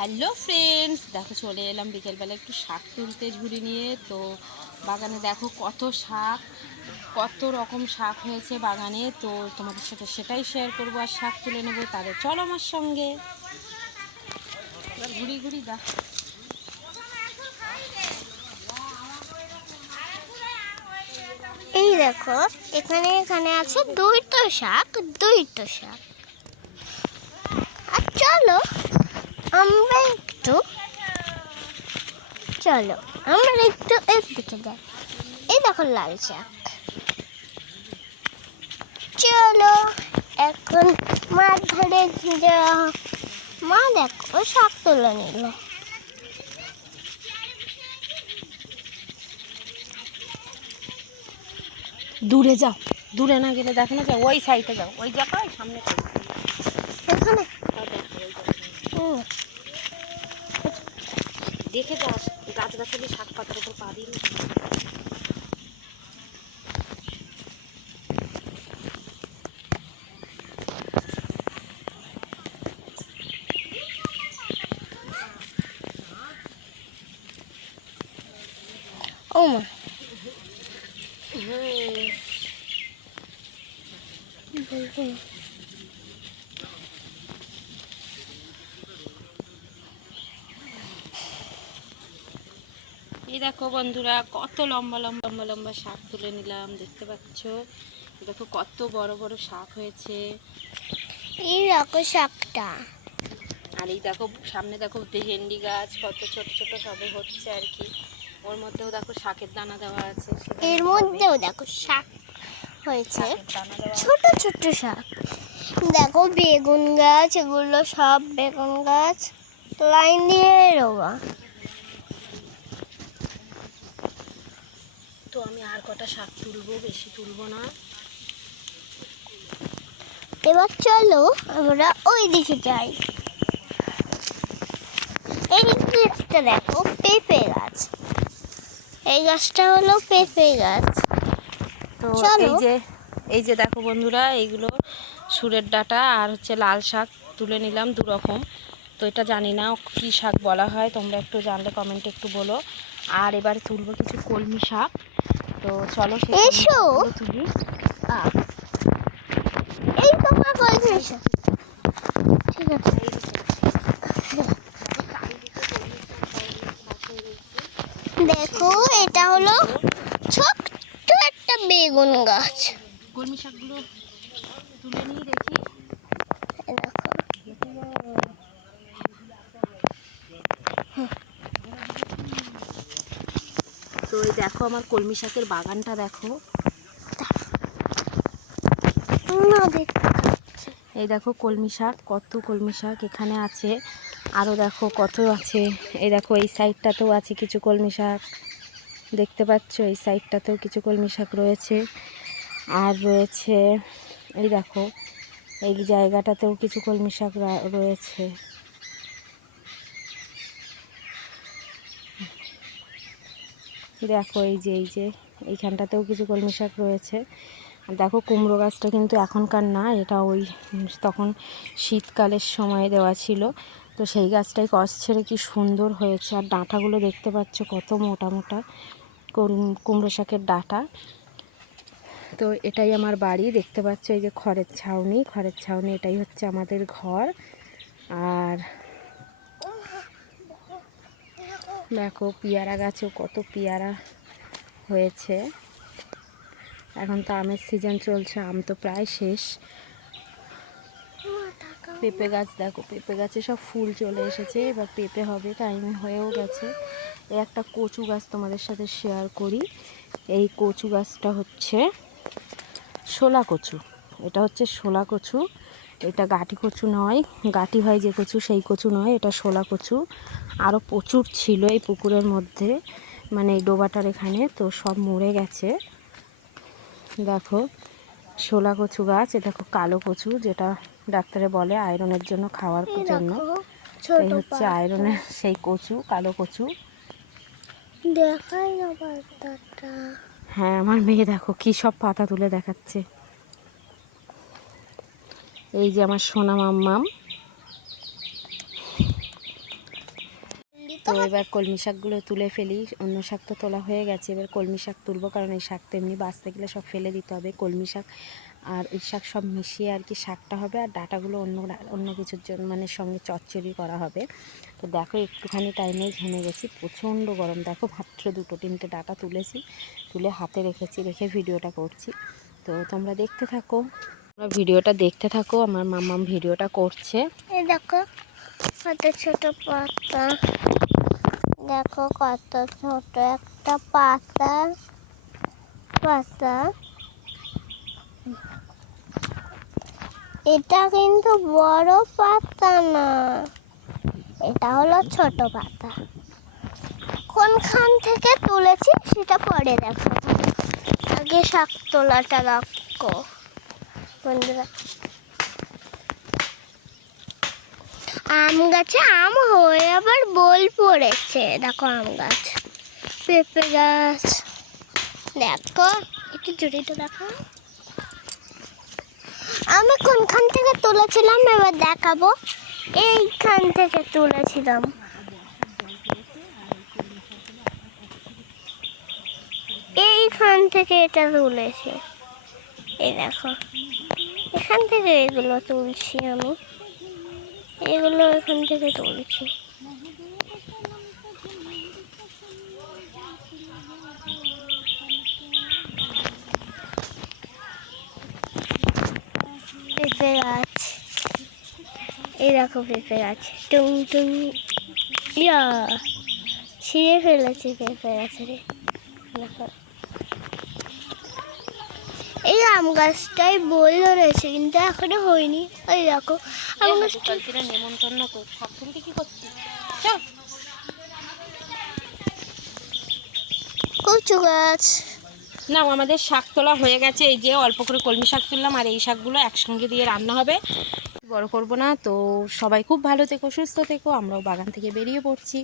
Hello friends, দেখো চলে এলাম বিকেলবেলা একটু শাক তুলতে ঝুড়ি নিয়ে। তো বাগানে দেখো কত শাক, কত রকম শাক হয়েছে বাগানে। তো তোমাদের সাথে সেটাই শেয়ার করবো আর শাক তুলে নেবো। তাহলে চলো আমার সঙ্গে। এবার ঘুরি ঘুরি দেখ। এই দেখো এখানে আছে দুইটো শাক। আর আমরা একটু এদিকে যাই। এই দেখো লাল শাক। চলো এখন মাঠ ধরে যাওয়া। মা দেখো শাক তুলে নিল। দূরে যাও, দূরে না গেলে দেখো না, যাও ওই সাইডে, যাও ওই জায়গায় সামনে এখানে দেখে যাস। গাছগাছালি শাক পাতার উপর পা দিই। ও মা, এই দেখো বন্ধুরা, কত লম্বা লম্বা লম্বা শাক তুলে নিলাম, দেখতে পাচ্ছ। দেখো কত বড় বড় শাক হয়েছে। এই দেখো শাকটা। আর এই দেখো সামনে দেখো ভেন্ডি গাছ, কত ছোট ছোট সবে হচ্ছে আর কি। ওর মধ্যেও দেখো শাকের দানা দেওয়া আছে। এর মধ্যেও দেখো শাক হয়েছে, ছোট ছোট শাক। দেখো বেগুন গাছ, এগুলো সব বেগুন গাছ, লাইন দিয়ে রোয়া। তো আমি আর কটা শাক তুলবো, বেশি তুলবো না। এবার চলো আমরা ওই দিকে যাই। এই গাছটা দেখো পেঁপে গাছ। এই গাছটা হলো পেঁপে গাছ। তো এই যে দেখো বন্ধুরা, এইগুলো সুরের ডাঁটা আর হচ্ছে লাল শাক তুলে নিলাম, দু রকম। তো এটা জানি না কী শাক বলা হয়, তোমরা একটু জানলে কমেন্টে একটু বলো। আর এবারে তুলবো কিছু কলমি শাক। তো চলো এসো, তুলি। এই তোমার কলমি শাক। ঠিক আছে, দেখো এটা হলো ছোট্ট একটা বেগুন গাছ। কলমি শাকগুলো তুলে নিয়ে দেখি। তো এই দেখো আমার কলমি শাকের বাগানটা দেখো। এই দেখো কলমি শাক, কত কলমি শাক এখানে আছে। আরও দেখো কত আছে। এই দেখো এই সাইডটাতেও আছে কিছু কলমি শাক, দেখতে পাচ্ছ। এই সাইডটাতেও কিছু কলমি শাক রয়েছে। আর রয়েছে এই দেখো এই জায়গাটাতেও কিছু কলমি শাক রয়েছে। দেখো এই যে এইখানটাতেও কিছু কলমি শাক রয়েছে। দেখো কুমড়ো গাছটা কিন্তু এখনকার না, এটা ওই তখন শীতকালের সময় দেওয়া ছিল। তো সেই গাছটাই কষ ছেড়ে কি সুন্দর হয়েছে। আর ডাঁটাগুলো দেখতে পাচ্ছ কত মোটা মোটা কুমড়ো শাকের ডাঁটা। তো এটাই আমার বাড়ি, দেখতে পাচ্ছ। এই যে খড়ের ছাউনি, এটাই হচ্ছে আমাদের ঘর। আর দেখো পেয়ারা গাছেও কত পেয়ারা হয়েছে। এখন তো আমের সিজন চলছে, আম তো প্রায় শেষ। পেঁপে গাছ দেখো, পেঁপে গাছে সব ফুল চলে এসেছে, এবার পেঁপে হবে, টাইমে হয়েও গেছে। এই একটা কচু গাছ তোমাদের সাথে শেয়ার করি। এই কচু গাছটা হচ্ছে শোলা কচু। এটা হচ্ছে শোলা কচু, এটা গাঁটি কচু নয়। গাঁটি হয় যে কচু, সেই কচু নয়, এটা শোলা কচু। আরও প্রচুর ছিল এই পুকুরের মধ্যে, মানে এই ডোবাটার এখানে। তো সব মরে গেছে। দেখো শোলা কচু গাছ। এ দেখো কালো কচু, যেটা ডাক্তারে বলে আয়রনের জন্য, খাওয়ার জন্য। এই হচ্ছে আয়রনের সেই কচু, কালো কচু। দেখাই না পাতাটা। হ্যাঁ, আমার মেয়ে দেখো কি সব পাতা তুলে দেখাচ্ছে। এই যে আমার সোনা মাম্মাম। তো এবার কলমি শাকগুলো তুলে ফেলি, অন্য শাক তো তোলা হয়ে গেছে, এবার কলমি শাক তুলবো, কারণ এই শাক তো এমনি বাঁচতে গেলে সব ফেলে দিতে হবে। কলমি শাক আর ওই শাক সব মিশিয়ে আর কি শাকটা হবে, আর ডাঁটাগুলো অন্য কিছুর জন্য মানে সঙ্গে চচ্চড়ি করা হবে। তো দেখো একটুখানি টাইমেই ঘেমে গেছি, প্রচণ্ড গরম। দেখো মাত্র 2-3টে ডাঁটা তুলেছি, তুলে হাতে রেখে ভিডিওটা করছি। তো তোমরা দেখতে থাকো, ভিডিওটা দেখতে থাকো। আমার মাম্মাম ভিডিওটা করছে। এই দেখো কত ছোট পাতা, দেখো কত ছোট একটা পাতা। এটা কিন্তু বড় পাতা না, এটা হলো ছোট পাতা। কোনখান থেকে তুলেছি সেটা পরে দেখো, আগে শাক তোলাটা দেখো বন্ধুরা। আম গাছে আম হয়ে আবার বোল পড়েছে, দেখো আম গাছ, পেঁপে গাছ, দেখো একটু জুড়িটা দেখো। আমি কোনখান থেকে তুলেছিলাম এবার দেখাবো, এইখান থেকে তুলেছিলাম। এইখান থেকে এটা তুলেছি, এই দেখো এখান থেকে এগুলো তুলছি আমি, এগুলো এখান থেকে তুলছি। পেঁপে গাছ, এই দেখো পেঁপে গাছ, টুং টুং ইয়া ছিঁড়ে ফেলেছি পেঁপে গাছের। দেখো এই আম গাছটাই বল ধরেছে কিন্তু এখনো হয়নি। ওই দেখো আম গাছটা নেমন্তন্ন তো শাক তুলতে কি করছিস? কচু গাছ। না, আমাদের শাক তোলা হয়ে গেছে, এই যে অল্প করে কলমি শাক তুললাম, আর এই শাকগুলো একসঙ্গে দিয়ে রান্না হবে, বড় করব না। তো সবাই খুব ভালো থেকো, সুস্থ থেকো, আমরাও বাগান থেকে বেরিয়ে পড়ছি।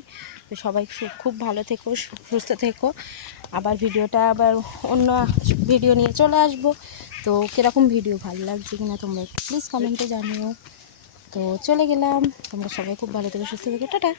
তো সবাই খুব ভালো থেকো, সুস্থ থেকো। আবার ভিডিওটা আবার অন্য ভিডিও নিয়ে চলে আসবো। তো কীরকম ভিডিও ভালো লাগছে কিনা তোমরা প্লিজ কমেন্টে জানিও। তো চলে গেলাম, তোমরা সবাই খুব ভালো থেকো, সুস্থ থেকো, টাটা।